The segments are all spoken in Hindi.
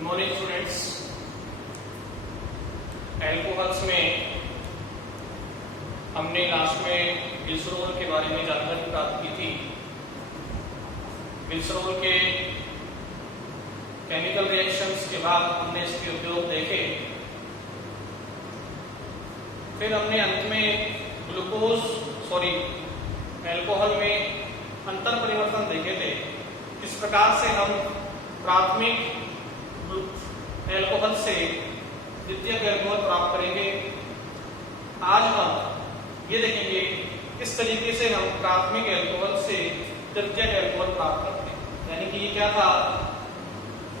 Good morning students. एल्कोहल्स में हमने लास्ट में ग्लिसरॉल के बारे में जानकारी प्राप्त की थी। ग्लिसरॉल के केमिकल रिएक्शंस के बाद हमने इसके उपयोग देखे। फिर हमने अंत में एल्कोहल में अंतर परिवर्तन देखे थे। किस प्रकार से हम प्राथमिक एल्कोहल से द्वितीयक एल्कोहल प्राप्त करेंगे। आज हम ये देखेंगे किस तरीके से हम प्राथमिक एल्कोहल से तृतीयक एल्कोहल प्राप्त करते हैं। यानी कि ये क्या था,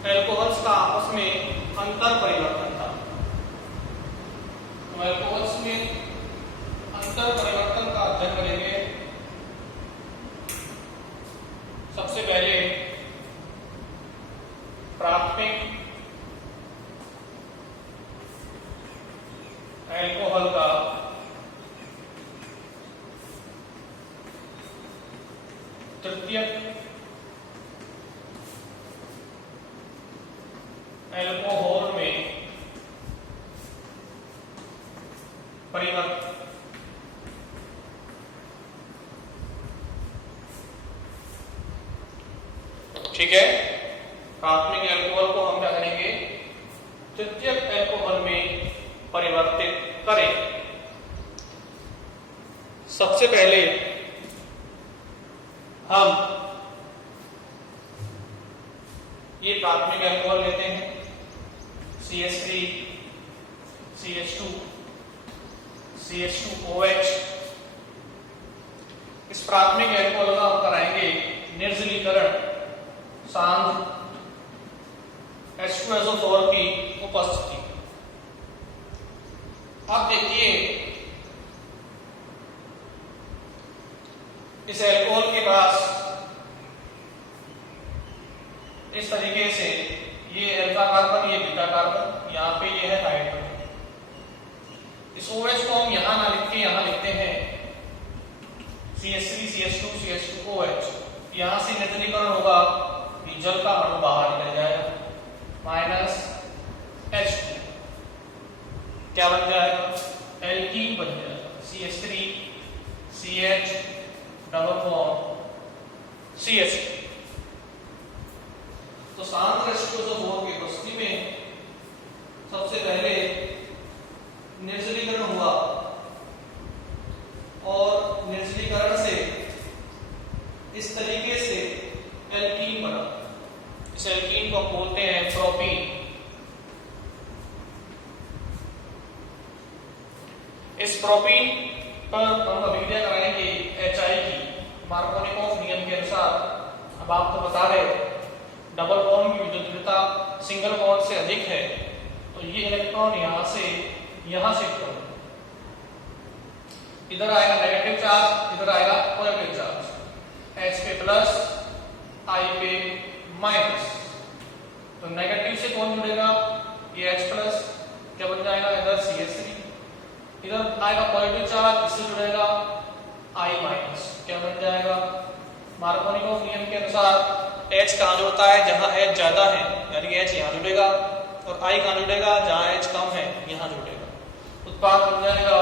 एल्कोहल्स का आपस में अंतर परिवर्तन था। तो एल्कोहल्स में अंतर परिवर्तन का अध्ययन करेंगे। सबसे पहले प्राथमिक एल्कोहल का तृतीयक एल्कोहल में परिवर्तन। ठीक है, प्राथमिक एल्कोहल को हम क्या करेंगे, तृतीयक एल्कोहल में परिवर्तित करें। सबसे पहले हम ये प्राथमिक एल्कोहल लेते हैं CH3 CH2 CH2OH। इस प्राथमिक एल्कोहल का हम कराएंगे निर्जलीकरण सांद्र H2SO4 की उपस्थिति। अब देखिए, इस एल्कोहल के पास इस तरीके से ये अल्फा कार्बन, ये बीटा कार्बन, यहाँ पे ये है हाइड्रोजन। इस OH को हम यहां ना लिख के यहां लिखते हैं CH3 CH2 CH2OH। यहां से निर्जलीकरण होगा, जल का अणु बाहर निकल जाएगा, माइनस H2 क्या बन जाएगा, एल्कीन बन जाएगा, CH3 CH double bond CH। तो सांद्र H2SO4 की उपस्थिति में सबसे पहले निर्जलीकरण हुआ और निर्जलीकरण से इस तरीके से एल्कीन बना। इस एल्कीन को बोलते हैं प्रोपीन। इस प्रोपीन पर हम अभिक्रिया कराएंगे HI की मार्कोनिकोव नियम के अनुसार। अब आपको बता रहे डबल बॉन्ड की विद्युतीयता सिंगल बॉन्ड से अधिक है, तो ये इलेक्ट्रॉन यहां से यहां शिफ्ट होगा। इधर आएगा नेगेटिव चार्ज, इधर आएगा पॉजिटिव चार्ज। H पे प्लस, I पे माइनस। तो नेगेटिव से कौन जुड़ेगा, ये H प्लस क्या बन जाएगा, इधर CH3। इधर आएगा पॉजिटिव चार्ज, इससे जुड़ेगा I माइनस, क्या बन जाएगा, मार्कोनिकोव नियम के अनुसार H कहाँ जुड़ता है, जहां H ज्यादा है, यानी कि H यहाँ जुड़ेगा, और I कहाँ जुड़ेगा, जहां H कम है, यहाँ जुड़ेगा। उत्पाद बन जाएगा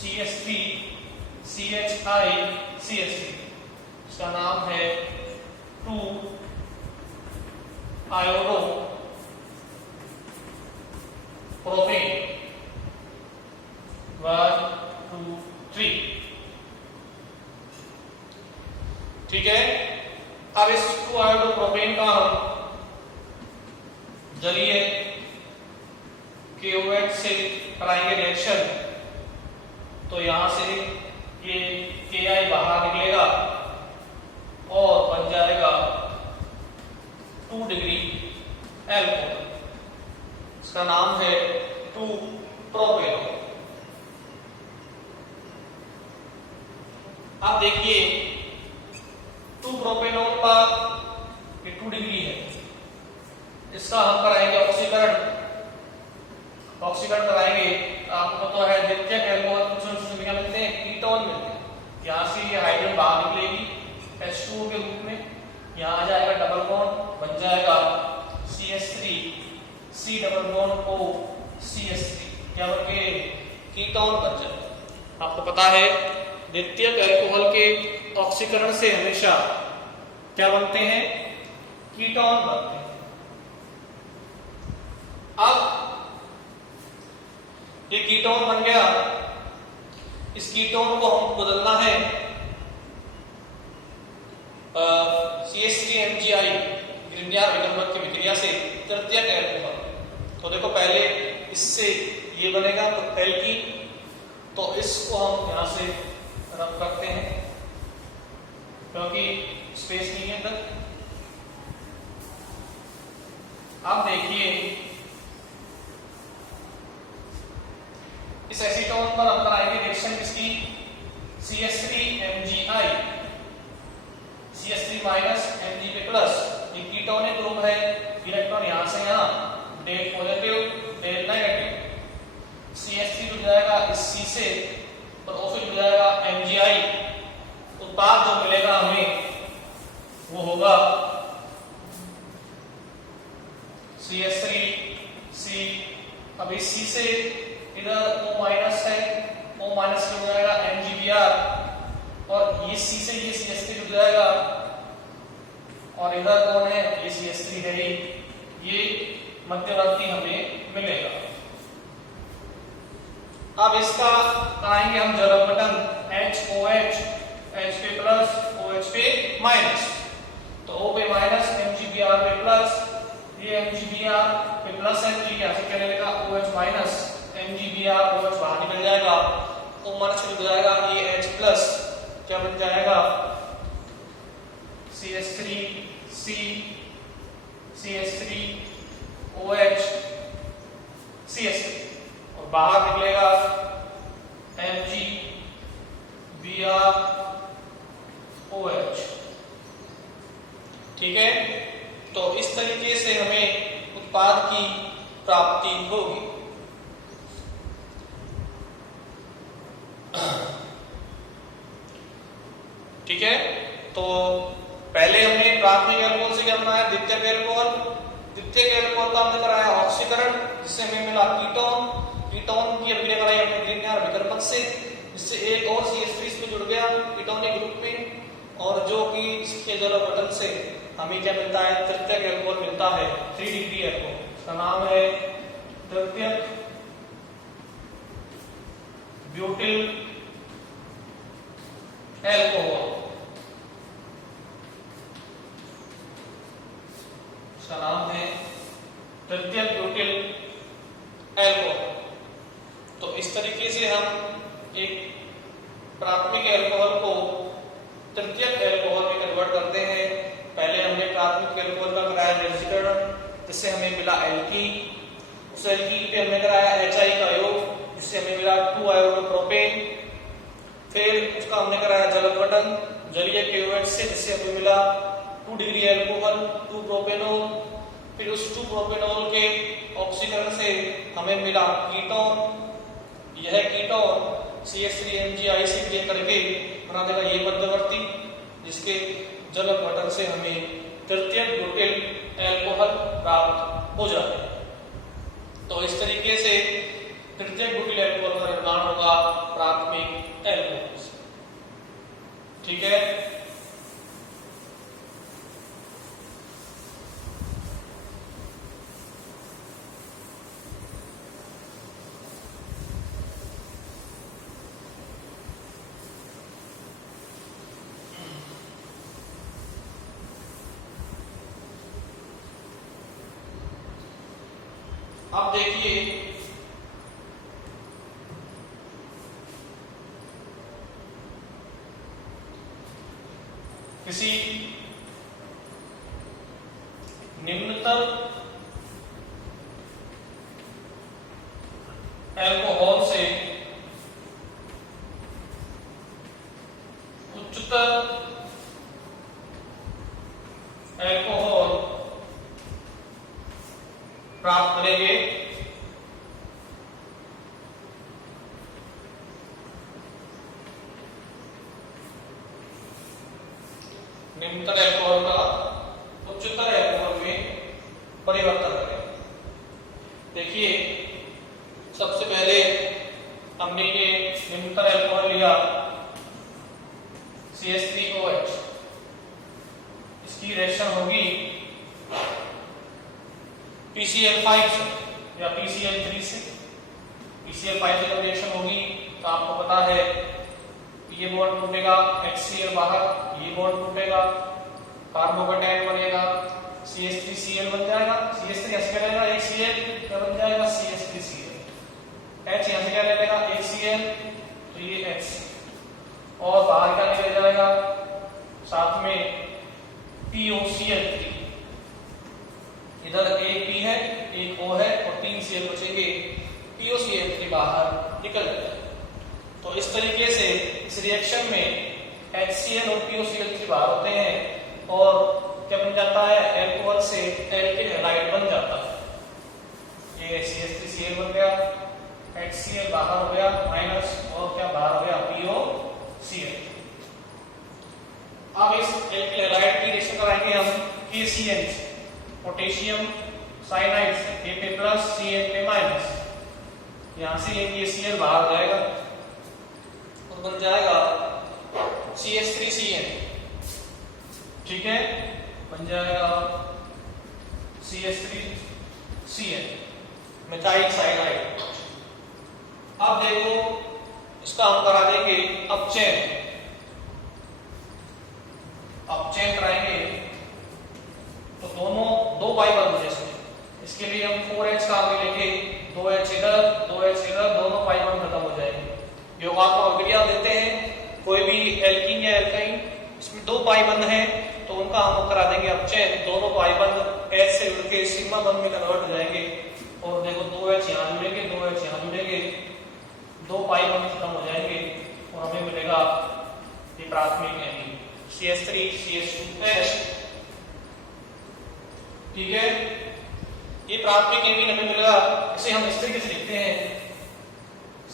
CH3 CHI CH3। इसका नाम है 2 आयोडो प्रोपेन 1 2 3। ठीक है, अब इस 2 आयोडो प्रोपेन का हम जलीय KOH से कराएंगे रिएक्शन। तो यहां से ये Ki बाहर निकलेगा और बन जाएगा 2 डिग्री एल्कोहल। इसका नाम है 2 प्रोपेनॉल। आप देखिए 2 प्रोपेनॉल का ये 2 डिग्री है। इसका हम कराएंगे ऑक्सीकरण। ऑक्सीकरण कराएंगे, आपको तो है द्वितीयक एल्कोहल कुछ मिलते हैं, कीटोन मिलते हैं। यहाँ से ये हाइड्रोजन बाहर निकलेगी H2O के रूप में, यहाँ आ जाएगा डबल बॉन्ड, बन जाएगा CH3 कीटोन बन जाए। आपको पता है द्वितीयक अल्कोहल के ऑक्सीकरण से हमेशा क्या बनते हैं, कीटोन बनते हैं। अब ये कीटोन बन गया, इस कीटोन को हम बदलना है CH3MgI ग्रिग्नियर विकल्पक की विक्रिया से तृतीयक अल्कोहल। तो देखो पहले इससे ये बनेगा एल्कीन, तो इसको हम यहां से रब करते हैं क्योंकि स्पेस नहीं है अंदर। अब देखिए इस एसीटोन पर अंदर आएगी रिएक्शन किसकी, CH3MgI CH3 -Mg+, ये कीटोनिक ग्रुप है, इलेक्ट्रॉन यहां से यहां del positive del negative, CH3 जुड़ जाएगा इस C से और O से जुड़ जाएगा MgI। उत्पाद जो मिलेगा हमें वो होगा CH3C। अब इस C से इधर O- है, O- जुड़ जाएगा MgBr और ये C से ये CH3 जुड़ जाएगा और इधर कौन है, ये CH3 है, ये मध्यवर्ती हमें मिलेगा। अब इसका आएंगे हम जल अपघटन HOH Hp+ OH तो O पे माइनस MgBr पे प्लस, ये MgBr पे प्लस Mg कैसे क्या लेगा OH- MgBr OH बाहर निकल जाएगा, O- जुड़ जाएगा, ये H+ क्या बन जाएगा CH3C CH3 OH CH3 और बाहर निकलेगा MgBr OH। ठीक है, तो इस तरीके से हमें उत्पाद की प्राप्ति होगी। ठीक है, तो पहले हमने प्राथमिक अल्कोहल से क्या बनाया, द्वितीयक अल्कोहल। द्वितीयक अल्कोहल का हमने कराया ऑक्सीकरण, जिससे हमें मिला कीटोन। कीटोन की अभिक्रिया कराई हमने ग्रिग्नियर विकल्पक से, जिससे एक और CH3 इसमें जुड़ गया कीटोनिक ग्रुप में, और जो कि इसके जल अपघटन से हमें क्या मिलता है, तृतीयक अल्कोहल मिलता है, 3 डिग्री अल्कोहल। इसका नाम है तृतीयक ब्यूटिल अल्कोहल। इसका नाम है तृतीयक ब्यूटिल अल्कोहल। तो इस तरीके से हम एक प्राथमिक अल्कोहल को तृतीयक अल्कोहल में कन्वर्ट करते हैं। पहले हमने प्राथमिक अल्कोहल का कराया निर्जलीकरण, जिससे हमें मिला एल्कीन। उस एल्कीन पे हमने कराया HI का योग, जिससे हमें मिला 2 आयोडोप्रोपेन। फिर उसका हमने कराया जल अपघटन जलीय KOH से, जिससे हमें मिला 2 डिग्री अल्कोहल 2 प्रोपेनॉल। फिर उस 2 प्रोपेनॉल के ऑक्सीकरण से हमें मिला कीटोन। यह कीटोन CH3MgI से क्रिया करके बना देगा ये मध्यवर्ती, जिसके जल अपघटन से हमें तृतीयक ब्यूटिल अल्कोहल प्राप्त हो जाता है। तो इस तरीके से तृतीयक ब्यूटिल अल्कोहल का निर्माण होगा प्राथमिक अल्कोहल से। ठीक है, अब देखिए किसी निम्नतर अल्कोहल से उच्चतर अल्कोहल प्राप्त करेंगे। निम्नतर अल्कोहल का उच्चतर अल्कोहल में परिवर्तन करें। देखिए सबसे पहले हमने निम्नतर अल्कोहल लिया CH3OH, इसकी रिएक्शन होगी PCl5 से या PCl3 से। PCl5 से जब रिएक्शन होगी तो आपको पता है ये बॉन्ड टूटेगा, HCl बाहर, ये बॉन्ड टूटेगा, कार्बोकेटायन बनेगा, CH3Cl बन जाएगा, CH3 ऐसे क्या लेगा, एक Cl क्या बन जाएगा, CH3Cl, H यहाँ से क्या ले लेगा, एक Cl, तो ये H और बाहर क्या निकल जाएगा, साथ में POCl3, इधर एक P है, एक O है और 3 Cl बचेंगे, POCl3 बाहर निकल जाएगा। तो इस तरीके से इस रिएक्शन में HCl और POCl3 बाहर होते हैं और क्या बन जाता है, अल्कोहल से एल्किल हैलाइड बन जाता है। ये CH3Cl बन गया, HCl बाहर हो गया माइनस और क्या बाहर हो गया, POCl। अब इस एल्किल हैलाइड की रिएक्शन कराएंगे हम KCN से, पोटेशियम साइनाइड से, Ka+CH3-। यहां से ये KCl बाहर जाएगा और बन जाएगा CH3Cn, ठीक है, बन जाएगा CH3Cn मिथाइल साइनाइड। अब देखो इसका हम करा देंगे अपचयन कराएंगे तो दोनों दो पाई बन जाए इसमें। इसके लिए हम 4H का आगे लेके 2H इधर 2H इधर, दोनों पाई बन खत्म हो जाएंगे। योगात्मक अभिक्रिया देते हैं कोई भी एल्कीन या एल्काइन, इसमें दो पाई बंद हैं तो उनका हम करा देंगे अपचयन। दोनों पाई बंद H से जुड़ के सिग्मा बंद में कन्वर्ट हो जाएंगे और देखो 2H यहाँ जुड़ेंगे, 2H यहाँ जुड़ेंगे, दो पाई बंद खत्म हो जाएंगे और हमें मिलेगा ये प्राथमिक एमीन CH3CH2H, ठीक है। ये प्राथमिक एमीन हमें मिलेगा, इसे हम इस तरीके से लिखते हैं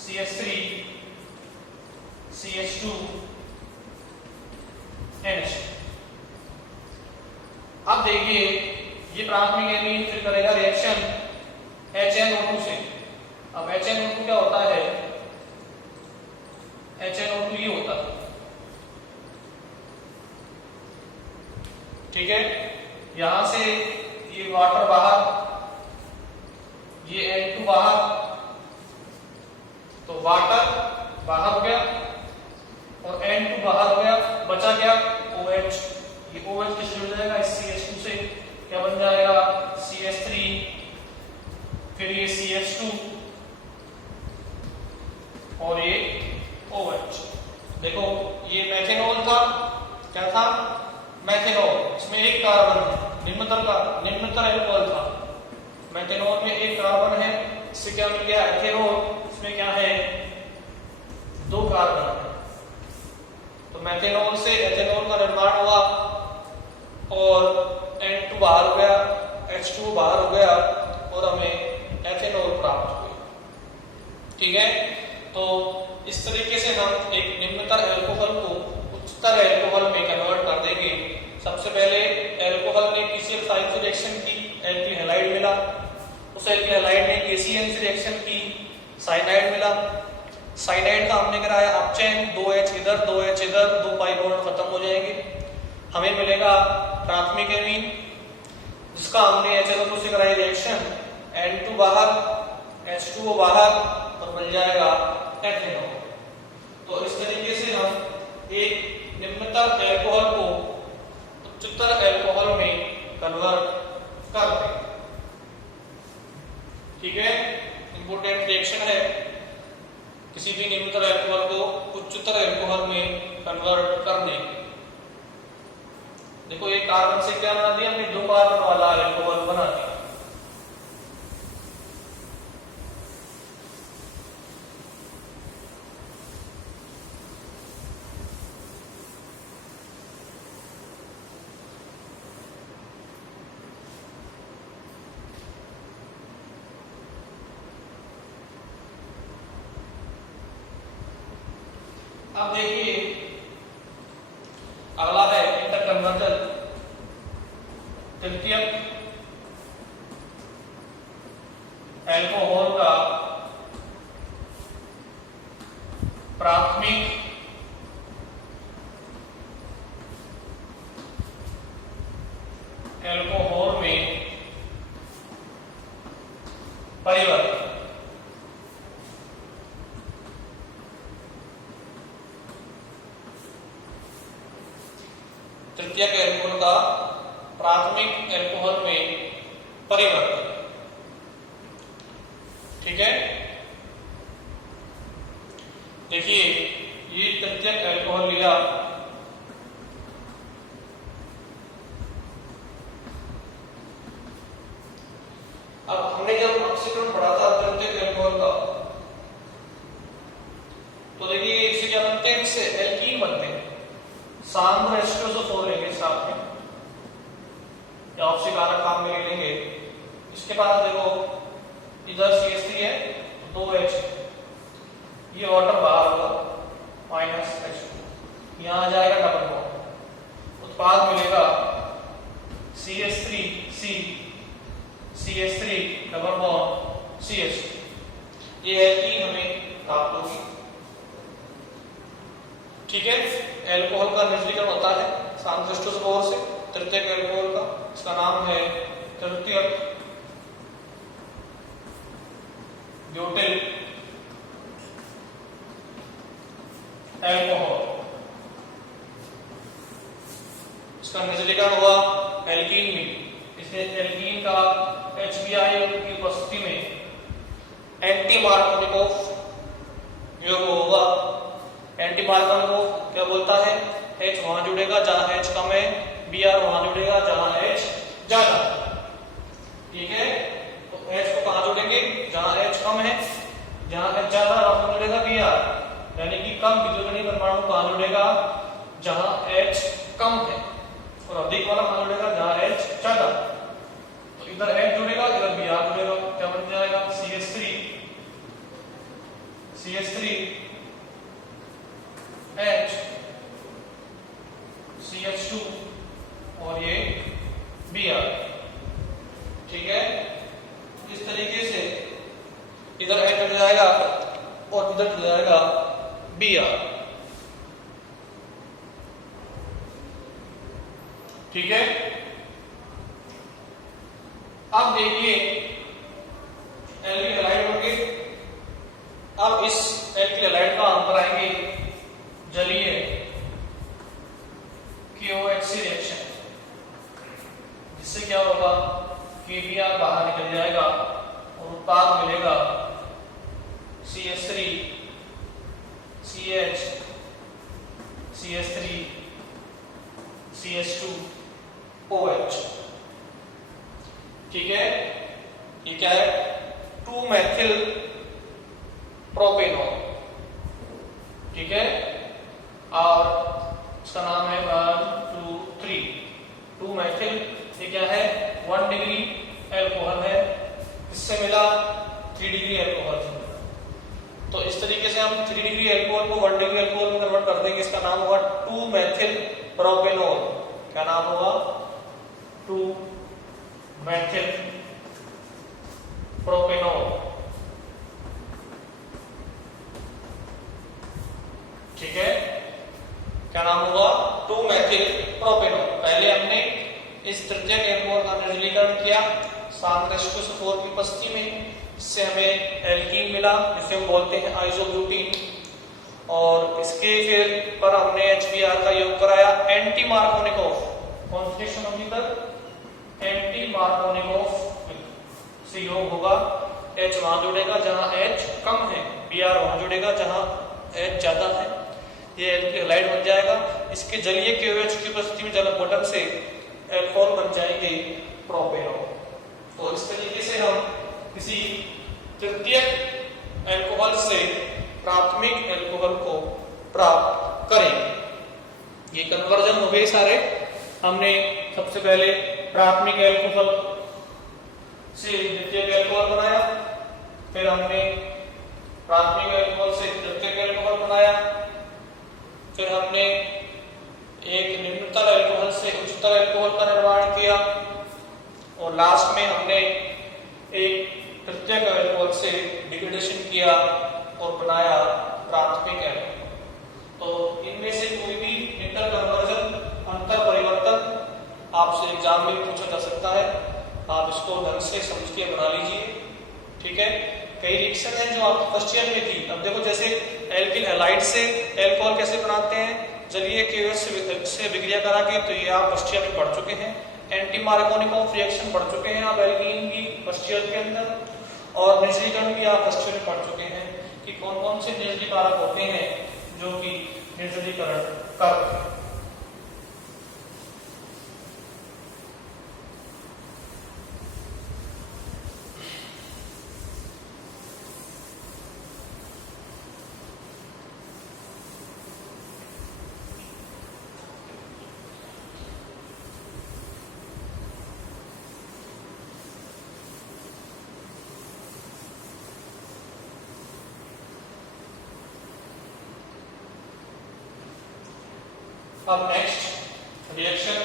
CH3CH2NH। अब देखिए ये प्राथमिक एमीन फिर करेगा रिएक्शन HNO2 से। अब HNO2 क्या होता है, HNO2 ये होता है, ठीक है। यहां से ये वाटर बाहर, ये N2 बाहर, तो वाटर बाहर हो गया और N2 बाहर हो गया, बचा क्या OH। ये OH किससे जुड़ जाएगा, इस CH2 से, क्या बन जाएगा CH3, फिर ये CH2 और ये OH। देखो ये मेथेनॉल था, क्या था, मेथेनॉल, इसमें एक कार्बन है, निम्नतर अल्कोहल था। मेथेनॉल में एक कार्बन है, इससे क्या मिल गया एथेनॉल, इसमें क्या है, दो कार्बन है। तो मेथेनॉल से एथेनॉल का निर्माण हुआ और N2 बाहर हो गया, H2 बाहर हो गया और हमें एथेनॉल प्राप्त हुआ, ठीक है। तो इस तरीके से हम एक निम्नतर अल्कोहल को उच्चतर अल्कोहल में कन्वर्ट कर देंगे। सबसे पहले अल्कोहल ने PCl5 से रिएक्शन की, एल्किल हैलाइड मिला, उस एल्किल हैलाइड ने KCN से रिएक्शन की, साइनाइड मिला। साइनाइड का हमने कराया अपचयन, 2H इधर 2H इधर, दो पाई बॉन्ड खत्म हो जाएंगे, हमें मिलेगा प्राथमिक एमीन, जिसका हमने HNO2 से कराई रिएक्शन, N2 बाहर, H2O बाहर और बन जाएगा एथेनॉल। तो इस तरीके से हम एक निम्नतर अल्कोहल को उच्चतर अल्कोहल में कन्वर्ट कर देंगे, ठीक है। इंपोर्टेंट रिएक्शन है किसी भी निम्नतर अल्कोहल को उच्चतर अल्कोहल में कन्वर्ट करने की। देखो एक कार्बन से क्या बना दिया हमने, दो कार्बन वाला अल्कोहल बना दिया। अब देखिए अगला है इंटरकन्वर्जन, तृतीयक अल्कोहल का परिवर्तन। तृतीयक एल्कोहल का प्राथमिक एल्कोहल में परिवर्तन। ठीक है, देखिए ये तृतीयक एल्कोहल लिया, अब हमने जब ऑक्सीकरण पढ़ा था तृतीयक एल्कोहल का, तो देखिए इससे क्या बनते हैं, इससे एल्कीन बनते हैं। सांद्र H2SO4 लेंगे साथ में या ऑक्सीकारक काम में ले लेंगे। इसके बाद देखो इधर CH3 है तो 2H, ये वाटर बाहर होगा -H2, यहाँ आ जाएगा डबल बॉन्ड, उत्पाद मिलेगा CH3C, CH3 double bond CH, ये एल्कीन हमें प्राप्त होगी। ठीक है, एल्कोहल का निर्जलीकरण होता है सांद्र H2SO4 से तृतीयक एल्कोहल का, इसका नाम है तृतीयक ब्यूटिल एल्कोहल। इसका निर्जलीकरण हुआ एल्कीन में, इसलिए एल्कीन का HBI की उपस्थिति में एंटी मार्कोनिकोव योग होगा। एंटी मार्कोनिकोव क्या बोलता है, H वहां जुड़ेगा जहां H कम है, Br वहां जुड़ेगा जहां H ज्यादा है। ठीक है, तो H को कहां जोड़ेंगे, जहां H कम है, जहां H ज्यादा वहां जुड़ेगा Br, यानी कि कम विद्युतगणीय परमाणु कहां जुड़ेगा, जहां H कम है, और अधिक वाला कहां जुड़ेगा, जहां H ज्यादा। तो इधर H जुड़ेगा, इधर Br जुड़ेगा, क्या बन जाएगा CH3 H CH2 और ये Br। ठीक है, इस तरीके से इधर H जुड़ जाएगा और इधर जुड़ जाएगा Br। ठीक है, अब देखिए एल्किल हैलाइड होंगे। अब इस एल्किल हैलाइड का हम कराएंगे जलीय KOH रिएक्शन, जिससे क्या होगा, KBr बाहर निकल जाएगा और उत्पाद मिलेगा CH3 CH CH3 CH2 OH। ठीक है, ये क्या है, 2-मेथिल प्रोपेनॉल। ठीक है, और इसका नाम है 1 2 3 2-मेथिल। ये क्या है, 1 डिग्री एल्कोहल है, इससे मिला 3 डिग्री एल्कोहल से। तो इस तरीके से हम 3 डिग्री एल्कोहल को 1 डिग्री एल्कोहल में कन्वर्ट कर देंगे। इसका नाम होगा 2-मेथिल प्रोपेनॉल। क्या नाम होगा, 2-मेथिल प्रोपेनॉल। ठीक है, क्या नाम होगा, 2-मेथिल प्रोपेनॉल। पहले हमने इस तृतीयक एल्कोहल का निर्जलीकरण किया सांद्र H2SO4 की उपस्थिति में, इससे हमें एल्कीन मिला जिसे हम बोलते हैं आइसोब्यूटीन, और इसके फिर पर हमने HBr का योग कराया एंटी मार्कोनिकोव। कौन सी रिएक्शन होगी तब, एंटी मार्कोनिकोव से योग होगा। H वहां जुड़ेगा जहां H कम है, Br वहां जुड़ेगा जहां H ज्यादा है, ये एल्किल हैलाइड बन जाएगा। इसके जलीय KOH की उपस्थिति में जल अपघटन से एल्कोहल बन जाएंगे प्रोपेनॉल। तो इस तरीके से हम किसी तृतीयक एल्कोहल से प्राथमिक एल्कोहल को प्राप्त करेंगे। ये कन्वर्जन हो गए सारे। हमने सबसे पहले प्राथमिक एल्कोहल से द्वितीयक एल्कोहल बनाया, फिर हमने प्राथमिक एल्कोहल से तृतीयक एल्कोहल बनाया, फिर हमने एक निम्नतर एल्कोहल से उच्चतर एल्कोहल का निर्माण किया, और लास्ट में हमने एक तृतीयक एल्कोहल से डिग्रेडेशन किया और बनाया प्राथमिक एल्कोहल। तो इनमें से कोई भी इंटर कन्वर्जन, अंतर परिवर्तन आपसे एग्जाम में पूछा जा सकता है। आप इसको ढंग से समझ के बना लीजिए। ठीक है, कई रिएक्शन है जो आपकी फर्स्ट ईयर में थी। अब देखो जैसे एल्किल हैलाइड से एल्कोहल कैसे बनाते हैं, जलीय KOH से विक्रिया करा के, तो ये आप फर्स्ट ईयर में पढ़ चुके हैं। एंटी मार्कोनिकॉफ रिएक्शन पढ़ चुके हैं आप एल्कीन की फर्स्ट ईयर के अंदर, और निर्जलीकरण भी आप फर्स्ट ईयर में पढ़ चुके हैं कि कौन कौन से निर्जलीय कारक होते हैं जो कि निर्जलीकरण करते हैं। अब नेक्स्ट रिएक्शन,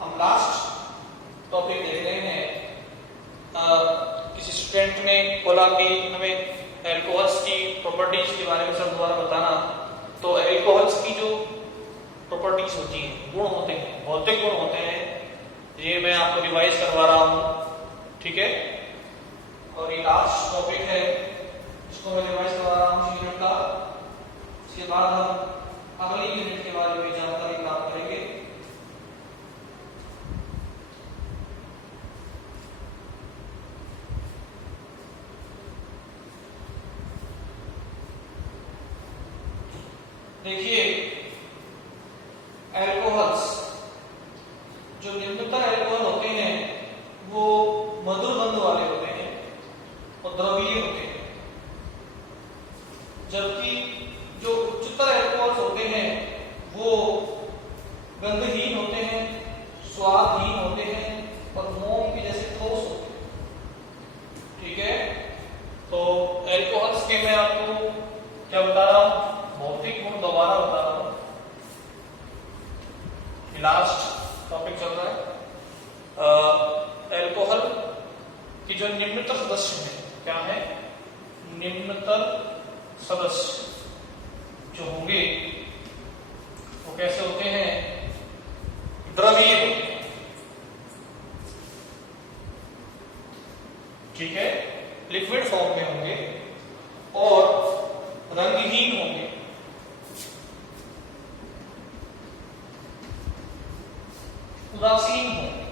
हम लास्ट टॉपिक देख रहे हैं। किसी स्टूडेंट ने बोला कि हमें एल्कोहल्स की प्रॉपर्टीज के बारे में सब दोबारा बताना। तो एल्कोहल्स की जो प्रॉपर्टीज होती हैं, गुण होते हैं, भौतिक गुण होते हैं, ये मैं आपको रिवाइज करवा रहा हूँ, ठीक है। और ये लास्ट टॉपिक है, इसको मैं रिवाइज करवा रहा हूँ यूनिट का। इसके बाद हम अगली यूनिट के बारे में जानकारी प्राप्त करेंगे। देखिए, एल्कोहल्स, जो निम्नतर एल्कोहल होते हैं वो मधुर गंध वाले होते हैं और द्रवीय होते हैं, जबकि जो उच्चतर एल्कोहल्स होते हैं वो गंधहीन होते हैं, स्वादहीन होते हैं और मोम के जैसे ठोस होते हैं, ठीक है। तो एल्कोहल्स के मैं आपको क्या बता रहा हूं, भौतिक गुण दोबारा बता रहा हूं। लास्ट टॉपिक चल रहा है एल्कोहल की जो निम्नतर सदस्य है, क्या है, निम्नतर सदस्य जो होंगे वो कैसे होते हैं, द्रवीय होते हैं, ठीक है, लिक्विड फॉर्म में होंगे और रंगहीन होंगे, उदासीन होंगे,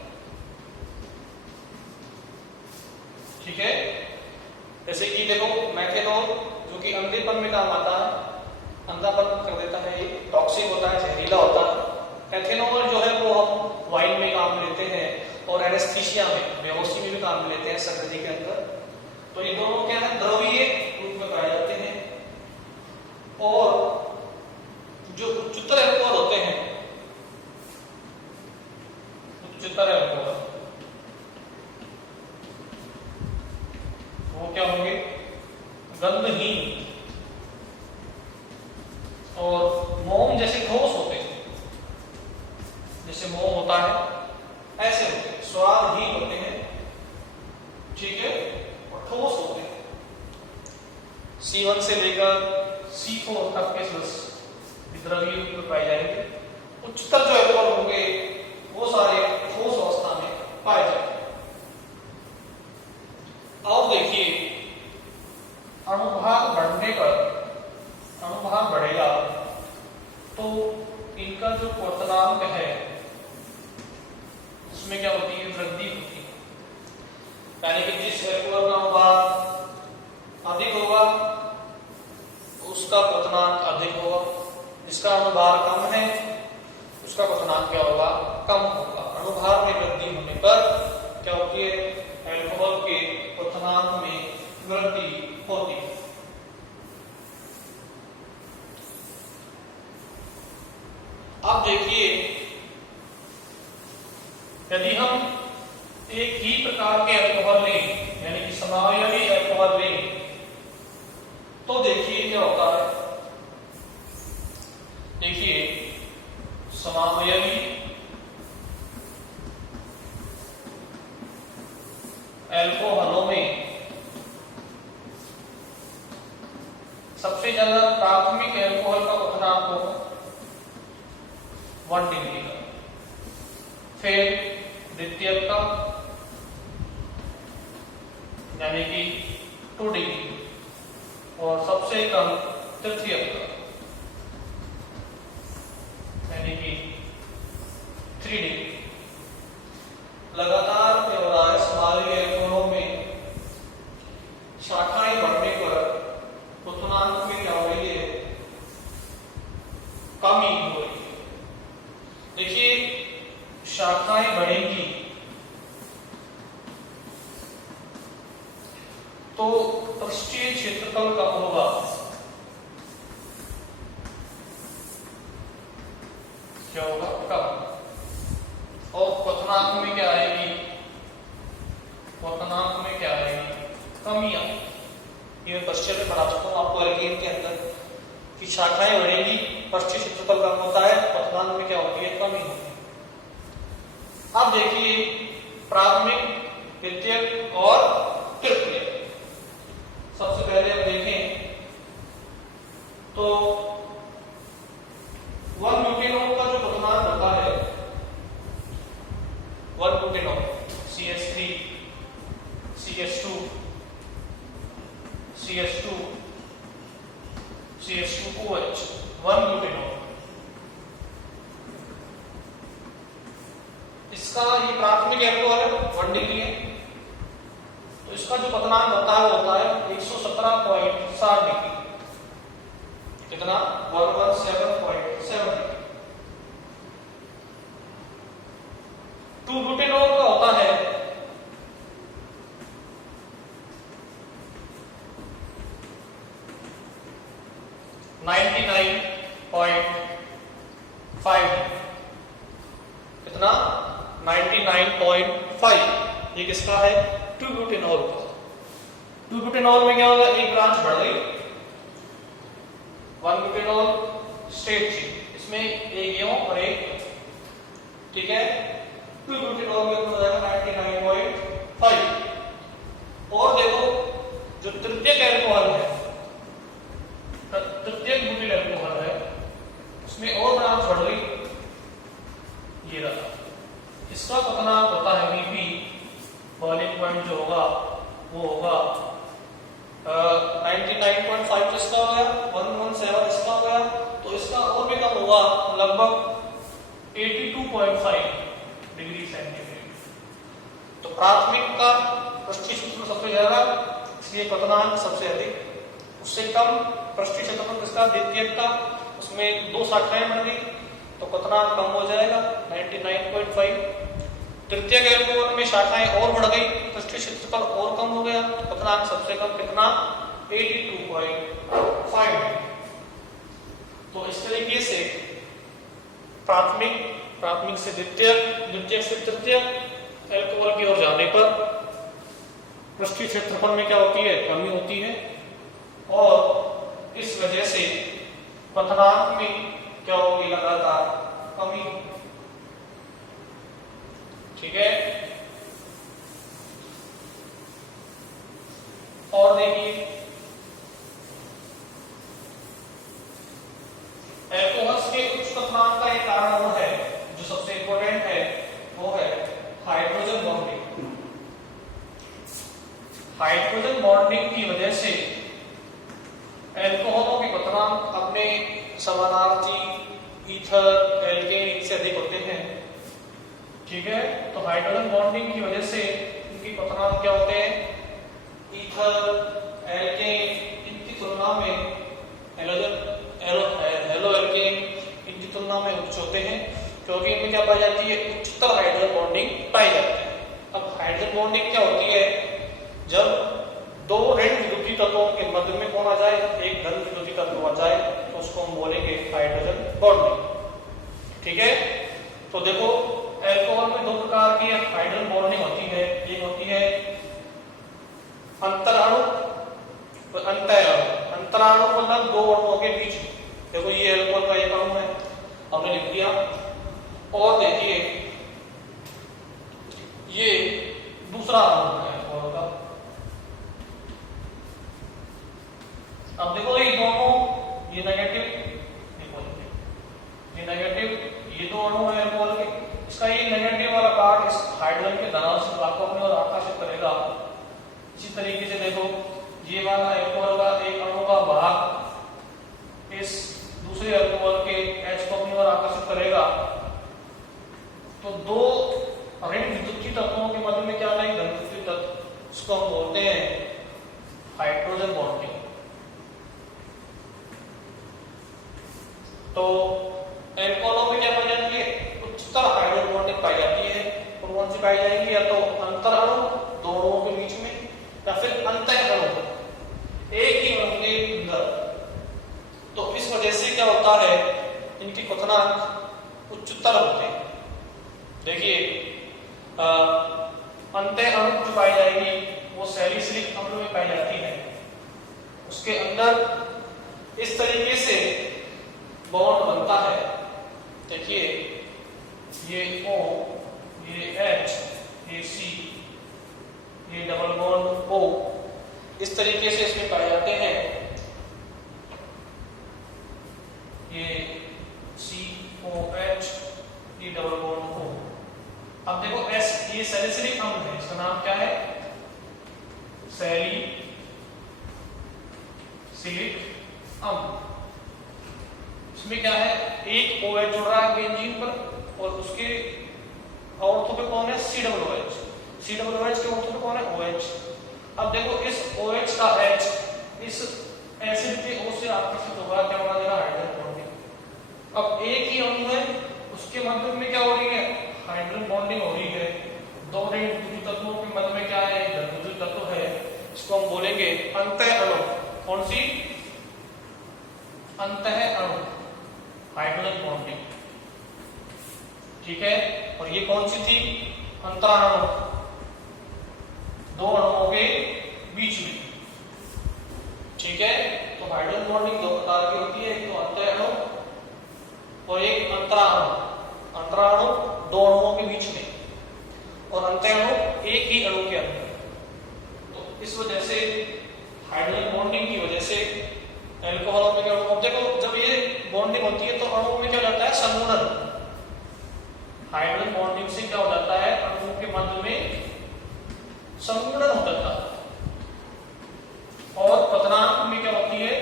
ठीक है। जैसे कि देखो मैथेनॉल जो कि अंधेपन में काम आता है, अंधापन कर देता है, ये टॉक्सिक होता है, जहरीला होता है। एथेनॉल जो है वो हम वाइन में काम लेते हैं और एनेस्थीसिया में, बेहोशी में भी काम लेते हैं सर्जरी के अंदर। तो ये दोनों क्या है, द्रवीय रूप में पाए जाते हैं। और जो उच्चतर एल्कोहल होते हैं, उच्चतर एल्कोहल वो क्या होंगे, गंधहीन और मोम जैसे ठोस होते हैं, जैसे मोम होता है ऐसे होते हैं, स्वादहीन होते हैं, ठीक है, और ठोस होते हैं। C1 से लेकर C4 तक के द्रवीय रूप में पाए जाएंगे। उच्चतर जो एल्कोहल होंगे वो सारे ठोस अवस्था में पाए जाएंगे। अब देखिए, अणुभार बढ़ने पर, अणुभार बढ़ेगा तो इनका जो क्वथनांक है उसमें क्या होती है, वृद्धि होती है। यानी कि जिस एल्कोहल का अणुभार अधिक होगा उसका क्वथनांक अधिक होगा, जिसका अणुभार कम है उसका क्वथनांक क्या होगा, कम होगा। अणुभार में वृद्धि होने पर क्या होती है, एल्कोहल के क्वथनांक में वृद्धि होती है। अब देखिए, यदि हम एक ही प्रकार के अल्कोहल लें, यानी कि समावयवी अल्कोहल लें, तो देखिए क्या होता है। देखिए, समावयवी अल्कोहलों में सबसे ज्यादा प्राथमिक अल्कोहल का क्वथनांक होगा 1 डिग्री का, फिर द्वितीयक का, यानी कि 2 डिग्री और सबसे कम तृतीयक यानी कि 3 डिग्री। लगातार क्या हो रहा है, समारी इलेक्ट्रॉनों में शाखाएं बढ़ने पर क्वथनांक में क्या हो रही है, कमी हो रही है। देखिए शाखाएं बढ़ेंगी तो पृष्ठीय क्षेत्रफल कम होगा, क्या होगा, कम। और क्वथनांक में क्या आएगी, क्वथनांक में क्या आएगी, कमी आएगी। ये मैं पश्चिम में पढ़ा चुका हूं आपको एल्केन के अंदर कि शाखाएं बढ़ेंगी, पृष्ठीय क्षेत्रफल कम होता है, क्वथनांक में क्या होती है, कमी होती है। अब देखिए प्राथमिक, द्वितीयक और तृतीयक। सबसे पहले हम देखें तो 1-ब्यूटेनॉल का जो क्वथनांक होता है, 1-ब्यूटेनॉल CH3 CH2 CH2 CH2OH 1-ब्यूटेनॉल, इसका ये प्राथमिक अल्कोहल है, 1 डिग्री है, तो इसका जो क्वथनांक होता है वो होता है 117.7 डिग्री। कितना, 117.7 डिग्री। 2-ब्यूटेनॉल का होता है 99.5। कितना, 99.5। ये किसका है, 2-ब्यूटेनॉल का। 2-ब्यूटेनॉल में क्या होगा, एक ब्रांच बढ़ गई, 1-ब्यूटेनॉल स्टेट थी, इसमें एक यो और एक, ठीक है। 2-ब्यूटेनॉल में हो जाएगा 99.5। और देखो जो तृतीयक अल्कोहल है, तृतीयक ब्यूटिल अल्कोहल है, उसमें और ब्रांच बढ़ गई, ये रहा। इसका क्वथनांक होता है Bp, बॉइलिंग पॉइंट जो होगा वो होगा 99.5 इसका हो गया, 117 इसका हो गया, तो इसका और भी कम होगा, लगभग 82.5 डिग्री सेंटीग्रेड। तो प्राथमिक का पृष्ठीय क्षेत्रफल सबसे ज्यादा, इसलिए क्वथनांक सबसे अधिक। उससे कम पृष्ठीय क्षेत्रफल किसका, द्वितीयक का, उसमें 2 शाखाएं बन गई तो क्वथनांक कम हो जाएगा 99.5। तृतीयक अल्कोहल में शाखाएं और बढ़ गई, पृष्ठीय क्षेत्रफल और कम हो गया, क्वथनांक सबसे कम कितना, 82.5। तो इस तरीके से प्राथमिक से द्वितीयक, द्वितीयक से तृतीयक अल्कोहल की ओर जाने पर पृष्ठीय क्षेत्रफल में क्या होती है, कमी होती है, और इस वजह से क्वथनांक में क्या होगी, लगातार कमी, ठीक है। और देखिए अल्कोहल्स के उच्च क्वथनांक का एक कारण वो है, जो सबसे इंपॉर्टेंट है, वो है हाइड्रोजन बॉन्डिंग। हाइड्रोजन बॉन्डिंग की वजह से अल्कोहलों के क्वथनांक अपने समानार्थी ईथर, एल्केन इनसे अधिक होते हैं, ठीक है। तो हाइड्रोजन बॉन्डिंग की वजह से इनके क्वथनांक क्या होते हैं, ईथर, एल्केन इनकी तुलना में हेलो एल्केन इनकी तुलना में उच्च होते हैं, क्योंकि इनमें क्या पाई जाती है, उच्चतर हाइड्रोजन बॉन्डिंग पाई जाती है। अब हाइड्रोजन बॉन्डिंग क्या होती है, जब 2 ऋण विद्युतीय तत्वों के मध्य में कौन आ जाए, एक धन विद्युतीय तत्व आ जाए, तो उसको हम बोलेंगे हाइड्रोजन बॉन्डिंग, ठीक है। तो देखो अल्कोहल में 2 प्रकार की हाइड्रोजन बॉन्डिंग होती है, एक होती है अंतराणु, अंतराणु मतलब 2 अणुओं के बीच। देखो ये अल्कोहल का एक अणु है, हमने लिख दिया, और देखिए ये दूसरा अणु है अल्कोहल का। अब देखो ये दोनों, ये नेगेटिव, ये नेगेटिव, ये 2 अणु है अल्कोहल के। इसका ये नेगेटिव वाला पार्ट इस हाइड्रोजन के धनात्मक भाग को अपने ओर आकर्षित करेगा, इसी इसी तरीके से देखो ये वाला अल्कोहल का एक अणु का भाग इस दूसरे अल्कोहल के H को अपनी ओर आकर्षित करेगा, तो दो ऋण विद्युतीय तत्वों के मध्य में क्या आता है, धन विद्युतीय तत्व, इसको हम बोलते हैं हाइड्रोजन बॉन्डिंग। तो अल्कोहलों में क्या पाई जाती है, उच्चतर हाइड्रोजन बॉन्डिंग पाई जाती है। कौन सी पाई जाएगी, या तो अंतर अणु दो अणुओं के बीच में, या फिर अंतः अणु एक ही अणु के अंदर। तो इस वजह से क्या होता है, इनकी क्वथनांक उच्चतर होते हैं। देखिए अंतः अणु जो पाई जाएगी वो सैलिसिलिक अम्ल में पाई जाती है। उसके अंदर इस तरीके से बॉन्ड बनता है। देखिए ये O, ये H, ये C, ये डबल बॉन्ड O, इस तरीके से इसमें पाए जाते हैं। ये COH, ये डबल बॉन्ड O। अब देखो S, ये सैलिसिलिक अम्ल है, इसका नाम क्या है, सैलिसिलिक अम्ल। इसमें क्या है, एक OH जुड़ रहा है बेंजीन पर और उसके ऑर्थो पे कौन है, COOH। COOH के ऑर्थो पे कौन है, OH। अब देखो इस OH का H इस एसिड के O से आकर्षित होगा, क्या होगा, जरा हाइड्रोजन बॉन्डिंग। अब एक ही अणु है, उसके मध्य में क्या हो रही है, हाइड्रोजन बॉन्डिंग हो रही है। दो ऋण विद्युतीय तत्वों के मध्य में क्या है, धन विद्युतीय तत्व है, इसको हम बोलेंगे अंतः अणु। कौन सी, अंतः अणु, हाइड्रोजन बॉन्डिंग, ठीक है। और ये कौन सी थी, अंतराणु, दो अणुओं के बीच में, ठीक है। तो हाइड्रोजन बॉन्डिंग दो प्रकार की होती है, एक तो अंतः अणु और एक अंतराणु। अंतराणु दो अणुओं के बीच में और अंतः अणु एक ही अणु के अंदर। तो इस वजह से हाइड्रोजन बॉन्डिंग की वजह से अल्कोहलों में क्या होगा, देखो जब ये बॉन्डिंग होती है तो अणुओं में क्या हो जाता है, संगुणन। हाइड्रोजन बॉन्डिंग से क्या हो जाता है, अणुओं के मध्य में संगुणन हो जाता है और क्वथनांक में क्या होती है,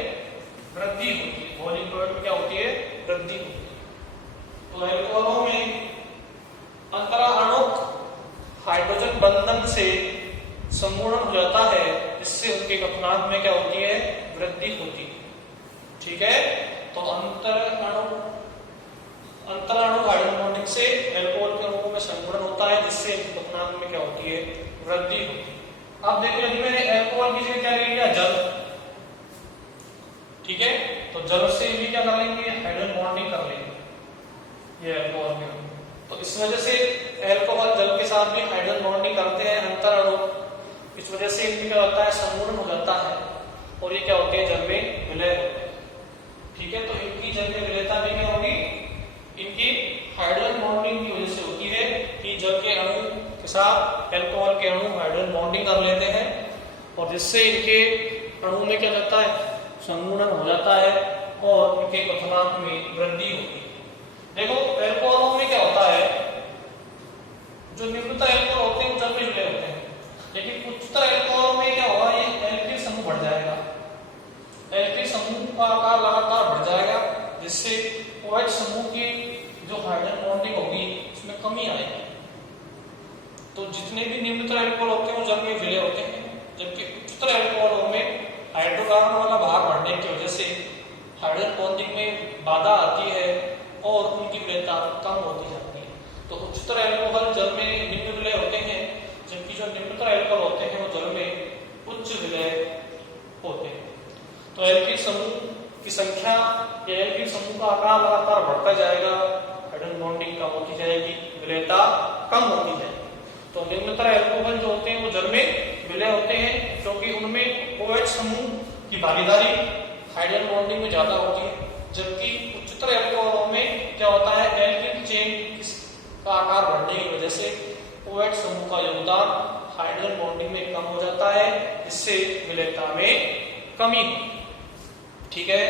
वृद्धि होती है। बॉइलिंग पॉइंट में क्या होती है, वृद्धि होती है। तो अल्कोहलों में अंतराणुक हाइड्रोजन बंधन से संगुणन हो जाता है, इससे उनके क्वथनांक में क्या होती है, वृद्धि होती है, ठीक है। तो अंतराणु हाइड्रोजन बॉन्डिंग से अल्कोहल के अणुओं में संगुणन होता है, जिससे इनके क्वथनांक में क्या होती है, वृद्धि होती है। अब देखो यदि मैंने अल्कोहल की जगह क्या ले लिया, जल, ठीक है, तो जल से भी क्या कर लेंगे, हाइड्रोजन बॉन्डिंग कर लेंगे ये अल्कोहल के अणु। तो इस वजह से अल्कोहल जल के साथ भी हाइड्रोजन बॉन्डिंग करते हैं अंतराणु। इस वजह से इनमें क्या होता है, संगुणन हो जाता है और ये क्या होते हैं, जल में विलय होते हैं, ठीक है। तो इनकी जल में विलयता भी क्या होगी, इनकी हाइड्रोजन बॉन्डिंग की वजह से होती है कि जल के अणु के साथ अल्कोहल के अणु हाइड्रोजन बॉन्डिंग कर लेते हैं और जिससे इनके अणु में क्या जाता है, संगुणन हो जाता है और इनके क्वथनांक में वृद्धि होती है। देखो अल्कोहलों में क्या होता है, जो निम्नतर अल्कोहल होते हैं वो जल में जुड़े होते हैं, लेकिन उच्चतर अल्कोहलों में क्या होगा, ये एल्किल समूह बढ़ जाएगा। एल्किल समूह का आकार लगातार बढ़ जाएगा, जिससे OH समूह की जो हाइड्रोजन बॉन्डिंग होगी उसमें कमी आएगी। तो जितने भी निम्नतर अल्कोहल होते हैं वो जल में विलय होते हैं, जबकि उच्चतर अल्कोहलों में हाइड्रोकार्बन वाला भाग बढ़ने की वजह से हाइड्रोजन बॉन्डिंग में बाधा आती है और उनकी विलयता कम होती जाती है। तो उच्चतर अल्कोहल जल में निम्न विलय होते हैं, जबकि जो निम्नतर अल्कोहल होते हैं वो जल में उच्च विलय होते हैं। तो एल्किल समूह की संख्या, एल्किल समूह का आकार लगातार बढ़ता जाएगा, हाइड्रोजन बॉन्डिंग कम होती जाएगी, विलयता कम होती जाएगी। तो निम्नतर अल्कोहल जो होते हैं वो जल में विलय होते हैं, क्योंकि उनमें OH समूह की भागीदारी हाइड्रोजन बॉन्डिंग में ज्यादा होती है, जबकि उच्चतर अल्कोहलों में क्या होता है, एल्किल चेन का आकार बढ़ने की वजह से OH समूह का योगदान हाइड्रोजन बॉन्डिंग में कम हो जाता है, इससे विलयता में कमी होती है, ठीक है।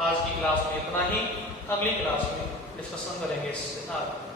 आज की क्लास में इतना ही, अगली क्लास में डिस्कशन करेंगे इससे आगे।